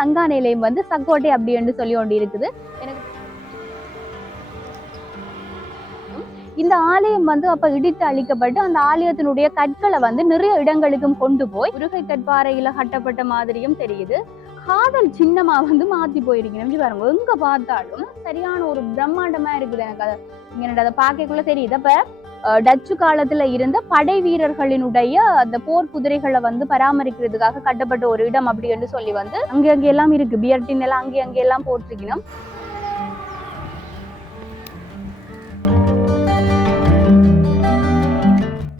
சங்கா நிலையம் வந்து சக்கோட்டை அப்படி என்று சொல்லி ஒன்று இருக்குது. எனக்கு இந்த ஆலயம் வந்து அப்ப இடித்து அழிக்கப்பட்டு அந்த ஆலயத்தினுடைய கற்களை வந்து நிறைய இடங்களுக்கும் கொண்டு போய் முருகை கற்பாறையில கட்டப்பட்ட மாதிரியும் தெரியுது. காதல் சின்னமா வந்து மாத்தி போயிருக்கணும் பாருங்க. எங்க பார்த்தாலும் சரியான ஒரு பிரம்மாண்டமா இருக்குது. எனக்கு அதை அதை பார்க்கக்குள்ள தெரியுது. அப்ப டச்சு காலத்துல இருந்த படை வீரர்களினுடைய அந்த போர் குதிரைகளை வந்து பராமரிக்கிறதுக்காக கட்டப்பட்ட ஒரு இடம் அப்படி என்று சொல்லி வந்து அங்கே அங்கே எல்லாம் இருக்கு. பியர்டின் எல்லாம் அங்கே அங்கே எல்லாம் போட்டிருக்கணும்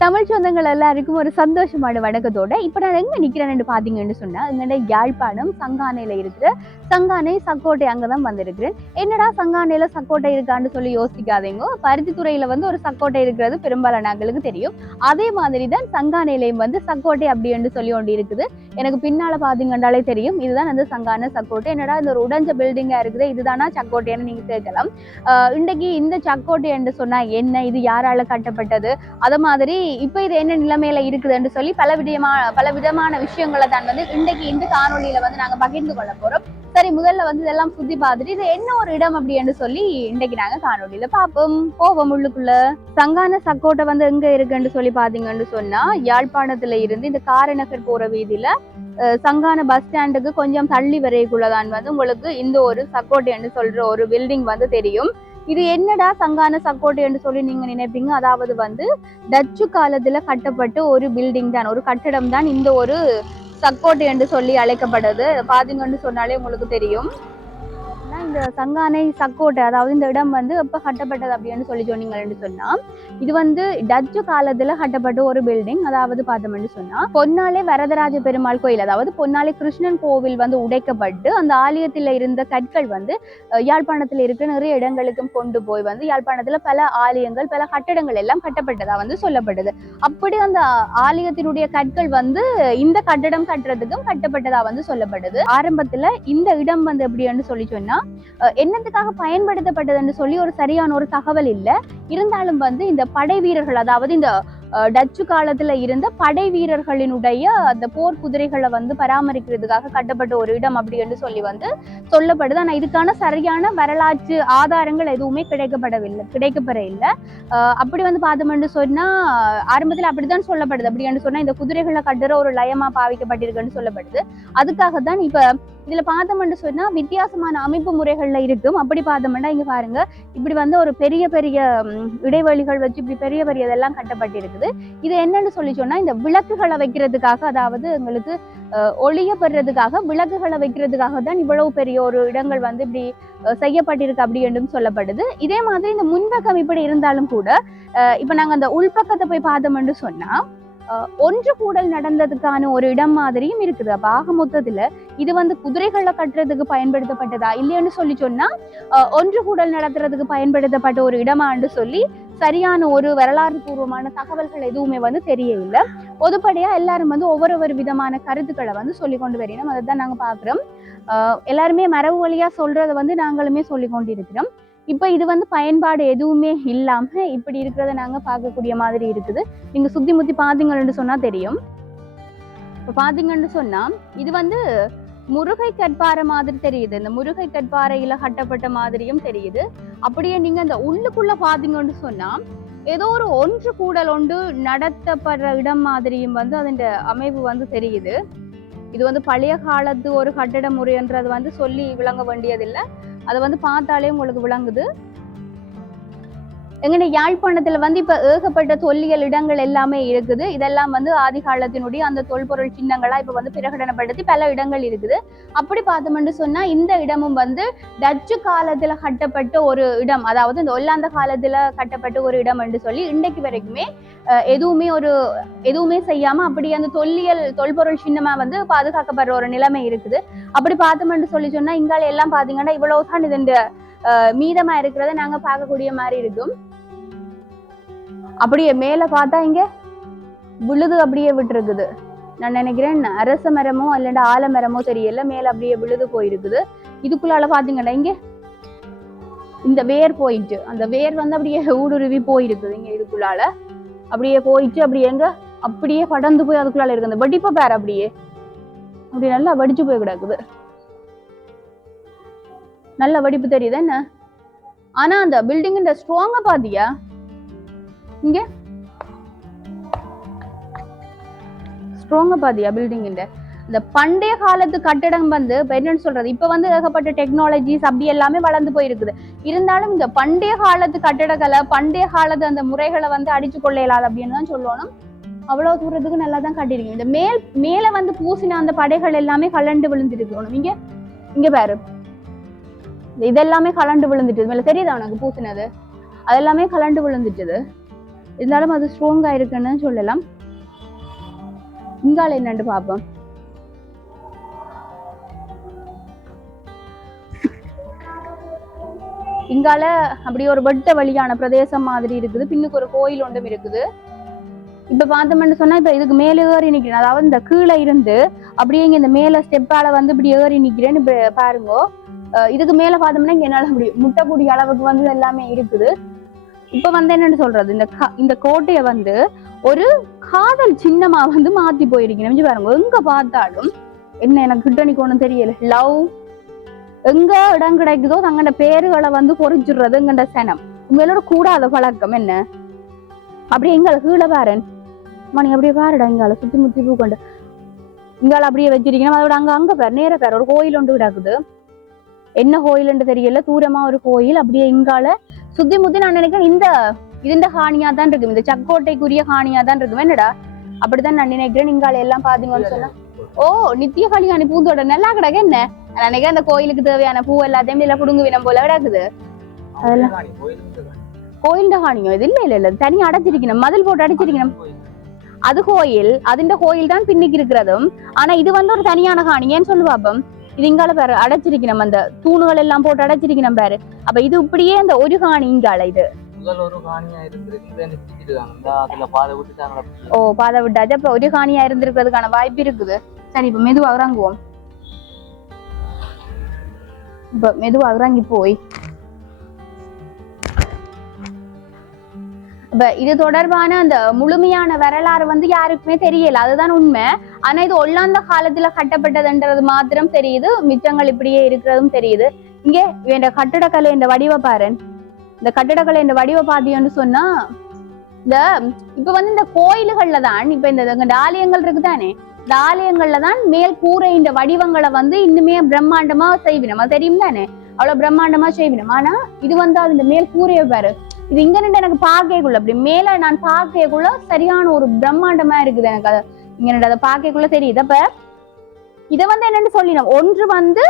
தமிழ் சொந்தங்கள் எல்லாருக்கும் ஒரு சந்தோஷமான வணக்கத்தோட இப்போ நான் எங்கே நிற்கிறேன்னு பார்த்தீங்கன்னு சொன்னால் எங்கள்ட யாழ்ப்பாணம் சங்கானையில் இருக்கிற சங்கானை சக்கோட்டை அங்கே தான் வந்திருக்கிறேன் என்னடா சங்கானையில் சக்கோட்டை இருக்கான்னு சொல்லி யோசிக்காதீங்க. பருத்தித்துறையில் வந்து ஒரு சக்கோட்டை இருக்கிறது பெரும்பாலான நாங்களுக்கு தெரியும். அதே மாதிரி தான் சங்கானையிலையும் வந்து சக்கோட்டை அப்படி என்று சொல்லி ஒன்று இருக்குது. எனக்கு பின்னால் பார்த்தீங்கன்றாலே தெரியும். இதுதான் அந்த சங்கான சக்கோட்டை. என்னடா இந்த ஒரு உடைஞ்ச பில்டிங்காக இருக்குது. இதுதானா சக்கோட்டைன்னு நீங்கள் கேட்கலாம். இன்றைக்கு இந்த சக்கோட்டை என்று சொன்னால் என்ன? இது யாரால் கட்டப்பட்டது? அதை மாதிரி இப்ப இது என்ன நிலைமையில இருக்குதுன்னு சொல்லி பல விதமா பல விதமான விஷயங்களை தான் வந்து இன்றைக்கு இந்த காணொலியில வந்து நாங்க பகிர்ந்து கொள்ள போறோம். சரி முதல்ல வந்து இதெல்லாம் சுத்தி பார்த்துட்டு இது என்ன ஒரு இடம் அப்படின்னு சொல்லி இன்றைக்கு நாங்க காணொலியில பார்ப்போம். போவோம் உள்ளுக்குள்ள. சங்கான சக்கோட்டை வந்து எங்க இருக்குன்னு சொல்லி பாத்தீங்கன்னு சொன்னா யாழ்ப்பாணத்துல இருந்து இந்த காரநகர் போற வீதியில சங்கான பஸ் ஸ்டாண்டுக்கு கொஞ்சம் தள்ளி வரைக்குள்ளதான் வந்து உங்களுக்கு இந்த ஒரு சக்கோட்டை என்று சொல்ற ஒரு பில்டிங் வந்து தெரியும். இது என்னடா சங்கான சக்கோட்டை என்று சொல்லி நீங்க நினைப்பீங்க? அதாவது வந்து டச்சு காலத்துல கட்டப்பட்ட ஒரு பில்டிங் தான் ஒரு கட்டடம் தான் இந்த ஒரு சக்கோட்டை என்று சொல்லி அழைக்கப்படுது. பாத்தீங்கன்னு சொன்னாலே உங்களுக்கு தெரியும். இந்த சங்கானை சக்கோட்டை அதாவது இந்த இடம் வந்து எப்போ கட்டப்பட்டது அப்படின்னு சொல்லி சொன்னீங்கன்னு சொன்னா இது வந்து டச்சு காலத்துல கட்டப்பட்ட ஒரு பில்டிங் அதாவது பார்த்தோம்னு சொன்னா பொன்னாலே வரதராஜ பெருமாள் கோயில் அதாவது பொன்னாலே கிருஷ்ணன் கோவில் வந்து உடைக்கப்பட்டு அந்த ஆலயத்துல இருந்த கற்கள் வந்து யாழ்ப்பாணத்தில் யாழ்ப்பாணத்துல இருக்க நிறைய இடங்களுக்கும் கொண்டு போய் வந்து யாழ்ப்பாணத்துல பல ஆலயங்கள் பல கட்டடங்கள் எல்லாம் கட்டப்பட்டதா வந்து சொல்லப்படுது. அப்படி அந்த ஆலயத்தினுடைய கற்கள் வந்து இந்த கட்டடம் கட்டுறதுக்கும் கட்டப்பட்டதா வந்து சொல்லப்படுது. ஆரம்பத்துல இந்த இடம் வந்து எப்படின்னு சொல்லி சொன்னா என்னத்துக்காக பயன்படுத்தப்பட்டதுன்னு சொல்லி ஒரு சரியான ஒரு தகவல் இல்லை. இருந்தாலும் வந்து இந்த படை வீரர்கள் அதாவது இந்த டச்சு காலத்துல இருந்த படை வீரர்களினுடைய அந்த போர் குதிரைகளை வந்து பராமரிக்கிறதுக்காக கட்டப்பட்ட ஒரு இடம் அப்படின்னு சொல்லி வந்து சொல்லப்படுது. ஆனா இதுக்கான சரியான வரலாற்று ஆதாரங்கள் எதுவுமே கிடைக்கப்படவில்லை கிடைக்கப்பெற இல்லை. அப்படி வந்து பார்த்தோம்னு சொன்னா ஆரம்பத்தில் அப்படித்தான் சொல்லப்படுது. அப்படின்னு சொன்னா இந்த குதிரைகளை கட்டுற ஒரு லயமா பாவிக்கப்பட்டிருக்குன்னு சொல்லப்படுது. அதுக்காக தான் இப்ப இதுல பார்த்தோம்னு சொன்னா வித்தியாசமான அமைப்பு முறைகள்ல இருக்கும். அப்படி பார்த்தோம்னா இங்க பாருங்க. இப்படி வந்து ஒரு பெரிய பெரிய இடைவெளிகள் வச்சு இப்படி பெரிய பெரிய இதெல்லாம் கட்டப்பட்டிருக்குது. இது என்னன்னு சொல்லி சொன்னா இந்த விளக்குகளை வைக்கிறதுக்காக அதாவது எங்களுக்கு அஹ், ஒளிய பெறுறதுக்காக விளக்குகளை வைக்கிறதுக்காக தான் இவ்வளவு பெரிய ஒரு இடங்கள் வந்து இப்படி செய்யப்பட்டிருக்கு அப்படி என்றும் சொல்லப்படுது. இதே மாதிரி இந்த முன்பக்கம் இப்படி இருந்தாலும் கூட அஹ், இப்ப நாங்க அந்த உள்பக்கத்தை போய் பார்த்தோம்னு சொன்னா ஒன்று கூடல் நடந்ததுக்கான ஒரு இடம் மாதிரியும் இருக்குது. அப்ப ஆக மொத்தத்துல இது வந்து குதிரைகளை கட்டுறதுக்கு பயன்படுத்தப்பட்டதா? இல்லைன்னு சொல்லி சொன்னா ஒன்று கூடல் நடத்துறதுக்கு பயன்படுத்தப்பட்ட ஒரு இடமான்னு சொல்லி சரியான ஒரு வரலாறு பூர்வமான தகவல்கள் எதுவுமே வந்து தெரியல பொதுப்படையா எல்லாரும் வந்து ஒவ்வொரு ஒரு விதமான கருத்துக்களை வந்து சொல்லி கொண்டு வரணும் அதை தான் நாங்க பாக்குறோம் எல்லாருமே மரபு வழியா சொல்றதை வந்து நாங்களுமே சொல்லி கொண்டிருக்கிறோம். இப்ப இது வந்து பயன்பாடு எதுவுமே இல்லாம இப்படி இருக்கிறத நாங்க பார்க்கக்கூடிய மாதிரி இருக்குது. நீங்க சுத்தி முத்தி பாத்தீங்கன்னு சொன்னா தெரியும். இப்போ பாத்தீங்கன்னு சொன்னா இது வந்து முருகை கற்பாறை மாதிரி தெரியுது. இந்த முருகை கற்பாறையில கட்டப்பட்ட மாதிரியும் தெரியுது. அப்படியே நீங்க அந்த உள்ளுக்குள்ள பாத்தீங்கன்னு சொன்னா ஏதோ ஒரு ஒன்று கூடல் ஒன்று நடத்தப்படுற இடம் மாதிரியும் வந்து அதன் அமைவு வந்து தெரியுது. இது வந்து பழைய காலத்து ஒரு கட்டட முறைன்றது வந்து சொல்லி விளங்க வேண்டியதில்லை. அதை வந்து பார்த்தாலே உங்களுக்கு விளங்குது. எங்கட யாழ்ப்பாணத்துல வந்து இப்ப ஏகப்பட்ட தொல்லியல் இடங்கள் எல்லாமே இருக்குது. இதெல்லாம் வந்து ஆதி காலத்தினுடைய அந்த தொல்பொருள் சின்னங்களா இப்ப வந்து பிரகடனப்படுத்தி பல இடங்கள் இருக்குது. அப்படி பார்த்தோம்னு சொன்னா இந்த இடமும் வந்து டச்சு காலத்துல கட்டப்பட்ட ஒரு இடம். அதாவது இந்த ஒல்லாந்த காலத்துல கட்டப்பட்ட ஒரு இடம் என்று சொல்லி இன்றைக்கு வரைக்குமே அஹ், எதுவுமே ஒரு எதுவுமே செய்யாம அப்படி அந்த தொல்லியல் தொல்பொருள் சின்னமா வந்து பாதுகாக்கப்படுற ஒரு நிலைமை இருக்குது. அப்படி பார்த்தோம்னு சொல்லி சொன்னா இங்கால எல்லாம் பாத்தீங்கன்னா இவ்வளவுதான் இது இந்த அஹ், மீதமா இருக்கிறத நாங்க பார்க்கக்கூடிய மாதிரி இருக்கும். அப்படியே மேல பார்த்தா இங்க விழுது அப்படியே விட்டுருக்குது. நான் நினைக்கிறேன் அரச மரமோ இல்லைன்னா ஆலமரமோ தெரியல மேல அப்படியே விழுது போயிருக்குது. இதுக்குள்ளால பாத்தீங்கன்னா இங்க இந்த வேர் போயிட்டு அந்த வேர் வந்து அப்படியே ஊடுருவி போயிருக்குது இங்க இதுக்குள்ளால. அப்படியே போயிட்டு அப்படியே எங்க அப்படியே படர்ந்து போய் அதுக்குள்ளால இருக்குது. அந்த வெடிப்ப பேர் அப்படியே. அப்படி நல்லா வடிச்சு போய் கிடக்குது. நல்ல வடிப்பு தெரியுது என்ன? ஆனா அந்த பில்டிங் இந்த ஸ்ட்ராங்கா பாத்தியா? இங்க. ஸ்ட்ராங்கா பாதியா பில்டிங் இந்த பண்டைய காலத்து கட்டடம் வந்து இப்ப என்னன்னு சொல்றது? இப்ப வந்து ஏகப்பட்ட டெக்னாலஜிஸ் அப்படி எல்லாமே வளர்ந்து போயிருக்குது. இருந்தாலும் இந்த பண்டைய காலத்து கட்டடக்கலை பண்டைய காலத்து அந்த முறைகளை வந்து அடிச்சு கொள்ள இயலாது அப்படின்னு தான் சொல்லணும். அவ்வளவு தூரத்துக்கு நல்லா தான் கட்டிருக்கீங்க இந்த மேல் மேல வந்து பூசின அந்த படைகள் எல்லாமே கலண்டு விழுந்துருக்கணும் இங்க இங்க பாரு. இதெல்லாமே கலண்டு விழுந்துட்டு மேல தெரியுதா உனக்கு பூசினது? அதெல்லாமே கலண்டு விழுந்துட்டுது. இருந்தாலும் அது ஸ்ட்ராங்காக இருக்குன்னு சொல்லலாம். இங்கால என்னன்னு பார்ப்போம் இங்கால அப்படி ஒரு வெட்ட வழியான பிரதேசம் மாதிரி இருக்குது. பின்னுக்கு ஒரு கோயில் ஒன்றும் இருக்குது. இப்ப பார்த்தோம்னு சொன்னா இப்ப இதுக்கு மேல ஏறி நிக்கிறேன். அதாவது இந்த கீழே இருந்து அப்படியே இங்க இந்த மேல ஸ்டெப்பால வந்து இப்படி ஏறி நிக்கிறேன்னு பாருங்க. அஹ் இதுக்கு மேல பார்த்தோம்னா இங்க என்னால அப்படி முட்டக்கூடிய அளவுக்கு வந்து எல்லாமே இருக்குது. இப்ப வந்து என்னன்னு சொல்றது? இந்த இந்த கோட்டையை வந்து ஒரு காதல் சின்னமா வந்து மாத்தி போயிருக்கணும் பாருங்க. எங்க பார்த்தாலும் என்ன எனக்கு கிட்டணிக்கு ஒண்ணும் தெரியல. லவ் எங்க இடம் கிடைக்குதோ தங்கண்ட பேருகளை வந்து பொறிச்சிடுறது எங்கண்ட சனம். உங்களோட கூடாத பழக்கம் என்ன? அப்படியே எங்களை கீழே பாருன். மணி அப்படியே பாருடா இங்கால சுத்தி முத்தி பூ கொண்டு. இங்கால அப்படியே வச்சிருக்கணும் அதோட அங்க அங்க பேர் நேர பேர். ஒரு கோயில் ஒன்று கிடக்குது. என்ன கோயில்ன்னு தெரியல. தூரமா ஒரு கோயில். அப்படியே இங்கால சுத்தி முத்தி நான் நினைக்கிறேன் இந்த இந்த ஹானியா தான் இருக்கும் இந்த சக்கோட்டைக்குரிய ஹானியா தான் இருக்கும் என்னடா? அப்படிதான் நான் நினைக்கிறேன். இங்கால எல்லாம் பாத்தீங்கன்னு சொன்னா. ஓ நித்திய கல்யாணி பூந்தோட நல்லா கிடக்கு. என்ன? நான் நினைக்கிறேன் அந்த கோயிலுக்கு தேவையான பூ எல்லாத்தையும் எல்லாம் புடுங்கு வினம் போல கிடக்குது. அதெல்லாம். கோயில்ட ஹானியோ? இது இல்ல இல்ல இல்ல. தனி அடைச்சிருக்கணும். மதில் போட்டு அடைச்சிருக்கணும். அது கோயில். அதுண்ட கோயில் தான் பின்னுக்கு இருக்கிறதும். ஆனா இது வந்து ஒரு தனியான ஹானி ஏன்னு சொல்லு பாப்போம் இது இங்கால பாரு அடைச்சிருக்கணும் அந்த தூணுகள் எல்லாம் போட்டு அடைச்சிருக்கணும் பாரு. அப்ப இது இப்படியே அந்த ஒரு காணி இங்கால இது. ஓ பாதை விட்டாச்சு. அப்ப ஒரு காணியா இருந்திருக்கிறதுக்கான வாய்ப்பு இருக்குது. சரி இப்ப மெதுவா இறங்குவோம் இப்ப மெதுவா இறங்கி போய். இப்ப இது தொடர்பான அந்த முழுமையான வரலாறு வந்து யாருக்குமே தெரியல. அதுதான் உண்மை. ஆனா இது ஒல்லாந்த காலத்துல கட்டப்பட்டதுன்றது மாத்திரம் தெரியுது. மிச்சங்கள் இப்படியே இருக்கிறதும் தெரியுது. இங்க இந்த கட்டடக்கலை இந்த வடிவ பாரு இந்த கட்டடக்கலை இந்த வடிவ பாதியன்னு சொன்னா இந்த இப்ப வந்து இந்த கோயில்கள்ல தான் இப்ப இந்த இந்த ஆலயங்கள் இருக்குதானே? இந்த ஆலயங்கள்ல தான் மேல் கூரை இந்த வடிவங்களை வந்து இன்னுமே பிரம்மாண்டமா செய்வினம்? அது தெரியும் தானே அவ்வளவு பிரம்மாண்டமா செய்வினம்? ஆனா இது வந்து இந்த மேல் கூரையை பாரு. இது இங்க நின்று எனக்கு பார்க்கக்குள்ள அப்படி மேல நான் பார்க்கக்குள்ள சரியான ஒரு பிரம்மாண்டமா இருக்குது எனக்கு இங்க நின்று அதை பார்க்கக்குள்ள தெரியுது. அப்ப இதை வந்து என்னன்னு சொல்லினோம் ஒன்று வந்து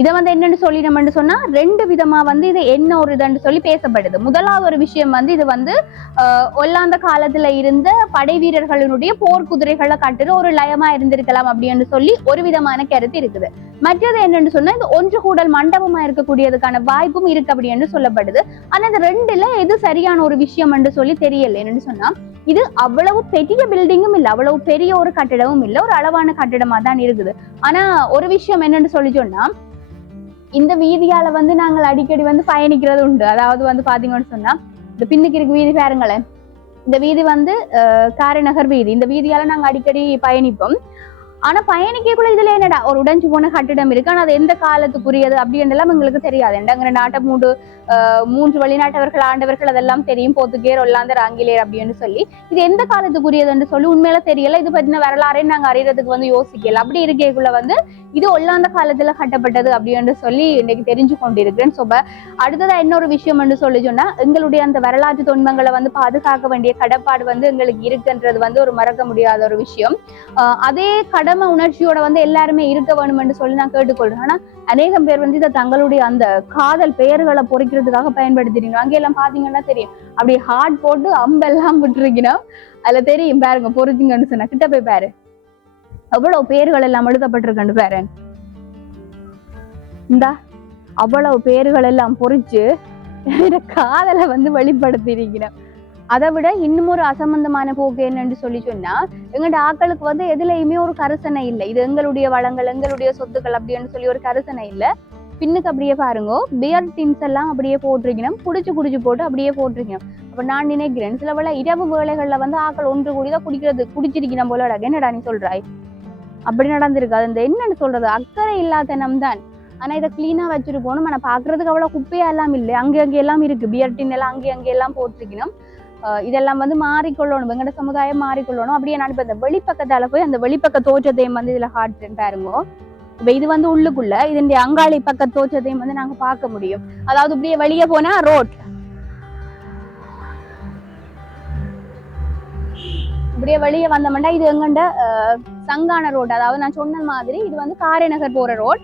இதை வந்து என்னன்னு சொல்லி நம்ம சொன்னா ரெண்டு விதமா வந்து இது என்ன ஒரு இதுன்னு சொல்லி பேசப்படுது. முதலாவது ஒரு விஷயம் வந்து இது வந்து ஆஹ், ஒல்லாந்த காலத்துல இருந்த படை வீரர்களினுடைய போர் குதிரைகளை கட்டுற ஒரு லயமா இருந்திருக்கலாம் அப்படின்னு சொல்லி ஒரு விதமான கருத்து இருக்குது. மற்றது என்னன்னு சொன்னா இது ஒன்று கூடல் மண்டபமா இருக்கக்கூடியதுக்கான வாய்ப்பும் இருக்கு அப்படின்னு சொல்லப்படுது. ஆனா இந்த ரெண்டுல எது சரியான ஒரு விஷயம் என்று சொல்லி தெரியல. என்னன்னு சொன்னா இது அவ்வளவு பெரிய பில்டிங்கும் இல்ல அவ்வளவு பெரிய ஒரு கட்டிடமும் இல்ல ஒரு அளவான கட்டிடமா தான் இருக்குது. ஆனா ஒரு விஷயம் என்னன்னு சொல்லி சொன்னா இந்த வீதியால வந்து நாங்கள் அடிக்கடி வந்து பயணிக்கிறது உண்டு. அதாவது வந்து பாத்தீங்கன்னு சொன்னா இந்த பின்னுக்கு இருக்கு வீதி பாருங்களேன். இந்த வீதி வந்து அஹ், காரைநகர் வீதி. இந்த வீதியால நாங்க அடிக்கடி பயணிப்போம். ஆனா பயணிக்கக்குள்ள இதுல என்னடா ஒரு உடைஞ்சு போன கட்டிடம் இருக்கு. ஆனா அது எந்த காலத்துக்குரியது அப்படின்றலாம் எங்களுக்கு தெரியாது. எண்டங்கிற நாட்டை மூன்று மூன்று வெளிநாட்டவர்கள் ஆண்டவர்கள் அதெல்லாம் தெரியும். போத்துக்கேர் ஒல்லாந்தர் ஆங்கிலேயர் அப்படின்னு சொல்லி. இது எந்த காலத்துக்குரியதுன்னு சொல்லி உண்மையில தெரியல. இது பத்தின வரலாறே நாங்க அறியறதுக்கு வந்து யோசிக்கல. அப்படி இருக்கேக்குள்ள வந்து இது ஒல்லாந்த காலத்துல கட்டப்பட்டது அப்படின்னு சொல்லி இன்னைக்கு தெரிஞ்சு கொண்டிருக்கிறேன். ஸோ அடுத்ததா இன்னொரு விஷயம் என்று சொல்லி சொன்னா எங்களுடைய அந்த வரலாற்று தொன்மங்களை வந்து பாதுகாக்க வேண்டிய கடப்பாடு வந்து எங்களுக்கு இருக்குன்றது வந்து ஒரு மறக்க முடியாத ஒரு விஷயம். ஆஹ் அதே கடமை உணர்ச்சியோட வந்து எல்லாருமே இருக்க வேணும் என்று சொல்லி நான் கேட்டுக்கொள்றேன். ஆனா அநேகம் பேர் வந்து இதை தங்களுடைய அந்த காதல் பெயர்களை பொறிக்கிறதுக்காக பயன்படுத்திருக்கீங்க அங்கே எல்லாம் பாத்தீங்கன்னா தெரியும். அப்படி ஹார்ட் போட்டு அம்பெல்லாம் விட்டுருக்கணும் அதுல தெரியும். பாருங்க பொறிச்சிங்கன்னு சொன்னா. கிட்ட போய் பாரு. அவ்வளவு பேர்கள் எல்லாம் எழுதப்பட்டிருக்குன்னு பாரு. இந்தா அவ்வளவு பேர்கள் எல்லாம் பொறிச்சு காதலை வந்து வெளிப்படுத்தியிருக்கிறேன் அதை விட இன்னும் ஒரு அசம்பந்தமான போக்கு என்னன்னு சொல்லி சொன்னா எங்களோட ஆக்களுக்கு வந்து எதுலையுமே ஒரு கரிசனை இல்லை. இது எங்களுடைய வளங்கள் எங்களுடைய சொத்துக்கள் அப்படின்னு சொல்லி ஒரு கரிசனை இல்லை. பின்னுக்கு அப்படியே பாருங்க பியர் டின்ஸ் எல்லாம் அப்படியே போட்டிருக்கணும் குடிச்சு குடிச்சு போட்டு அப்படியே போட்டிருக்கணும் அப்ப நான் நினைக்கிறேன் சில வேளை இரவு வேலைகள்ல வந்து ஆக்கள் ஒன்று கூடிதான் குடிக்கிறது குடிச்சிருக்கணும் போல என்னடா நீ சொல்றாய்? அப்படி நடந்திருக்கு அது இந்த என்னன்னு சொல்றது? அக்கறை இல்லாதனம் தான். ஆனா இதை கிளீனா வச்சுட்டு போகணும். ஆனா பாக்குறதுக்கு அவ்வளவு குப்பையா எல்லாம் இல்லை. அங்கே அங்கே எல்லாம் இருக்கு. பியர்டின் எல்லாம் அங்கே அங்கே எல்லாம் போட்டிருக்கணும். அஹ் இதெல்லாம் வந்து மாறிக்கொள்ளணும். எங்கட சமுதாயம் மாறிக்கொள்ளணும். அப்படியே நான் இப்ப இந்த வெளிப்பக்கத்தால போய் அந்த வெளிப்பக்க தோற்றத்தையும் வந்து இதுல காட்டுறேன் பாருங்க. இப்ப இது வந்து உள்ளுக்குள்ள இதனுடைய அங்காளி பக்க தோற்றத்தையும் வந்து நாங்க பார்க்க முடியும். அதாவது இப்படியே வெளியே போனா ரோட் இப்படியே வெளியே வந்தோம்னா இது எங்கண்ட அஹ், சங்கான ரோடு அதாவது நான் சொன்ன மாதிரி இது வந்து காரைநகர் போற ரோட்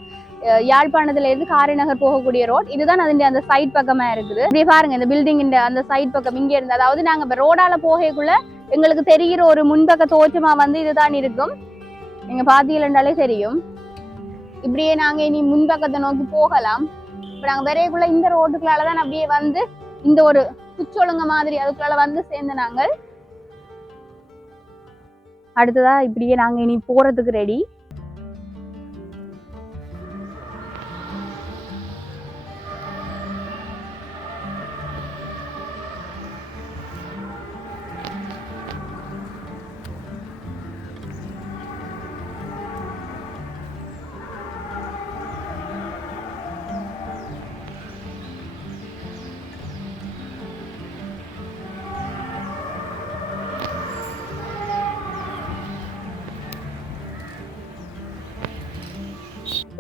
யாழ்ப்பாணத்துல இருந்து காரைநகர் போகக்கூடிய ரோட் இதுதான் அதுடைய அந்த சைட் பக்கமா இருக்குது. இப்படி பாருங்க இந்த பில்டிங் அந்த சைட் பக்கம் இங்க இருந்து. அதாவது நாங்க இப்ப ரோடால போகக்குள்ள எங்களுக்கு தெரிகிற ஒரு முன்பக்க தோற்றமா வந்து இதுதான் இருக்கும். நீங்க பாத்தீங்கன்னாலே தெரியும். இப்படியே நாங்க இனி முன்பக்கத்தை நோக்கி போகலாம். இப்ப நாங்க விரைவுக்குள்ள இந்த ரோட்டுக்குள்ளால தான் அப்படியே வந்து இந்த ஒரு குச்சொழுங்க மாதிரி அதுக்குள்ளால வந்து சேர்ந்த நாங்கள் அடுத்ததா இப்படியே நாங்க இனி போறதுக்கு ரெடி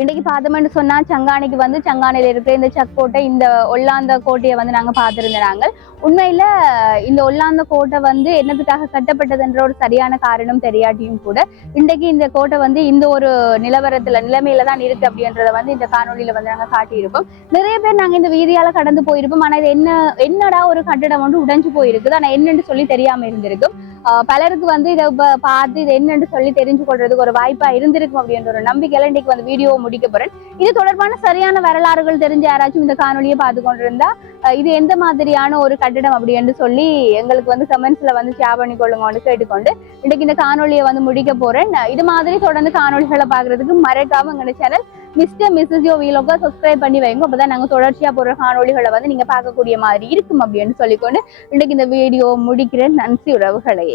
இன்னைக்கு பார்த்தோம்னு சொன்னா சங்கானைக்கு வந்து சங்கானையில இருக்கிற இந்த சக்கோட்டை இந்த ஒல்லாந்த கோட்டையை வந்து நாங்க பார்த்திருந்தாங்க உண்மையில இந்த ஒல்லாந்த கோட்டை வந்து என்னத்துக்காக கட்டப்பட்டதுன்ற ஒரு சரியான காரணம் தெரியாட்டியும் கூட இன்றைக்கு இந்த கோட்டை வந்து இந்த ஒரு நிலவரத்துல நிலைமையில தான் இருக்கு அப்படின்றத வந்து இந்த காணொலியில வந்து நாங்க காட்டியிருப்போம் நிறைய பேர் நாங்க இந்த வீதியால கடந்து போயிருப்போம் ஆனா இது என்ன என்னடா ஒரு கட்டடம் வந்து உடைஞ்சு போயிருக்குது. ஆனா என்னன்னு சொல்லி தெரியாம இருந்திருக்கும். பலருக்கு வந்து இதை பார்த்து இது என்னன்னு சொல்லி தெரிஞ்சு கொள்றதுக்கு ஒரு வாய்ப்பா இருந்திருக்கும் அப்படின்ற ஒரு நம்பிக்கையில இன்னைக்கு வந்து வீடியோ முடிக்க போறேன். இது தொடர்பான சரியான வரலாறுகள் தெரிஞ்ச யாராச்சும் இந்த காணொலியை பார்த்து கொண்டிருந்தா இது எந்த மாதிரியான ஒரு கட்டிடம் அப்படின்னு சொல்லி எங்களுக்கு வந்து கமெண்ட்ஸ்ல வந்து ஷேர் பண்ணி கொள்ளுங்கன்னு கேட்டுக்கொண்டு இன்னைக்கு இந்த காணொலியை வந்து முடிக்க போறேன். இது மாதிரி தொடர்ந்து காணொலிகளை பாக்குறதுக்கு மறக்காம எங்க சேனல் மிஸ்டர் மிஸ்ஸஸ் யோ வீலோக்கா சப்ஸ்கிரைப் பண்ணி வைங்க. அப்பதான் நாங்க தொடர்ச்சியா போடுற காணொலிகளை வந்து நீங்க பார்க்கக்கூடிய மாதிரி இருக்கும் அப்படின்னு சொல்லிக்கொண்டு இன்னைக்கு இந்த வீடியோ முடிக்கிறேன். நன்றி உறவுகளே.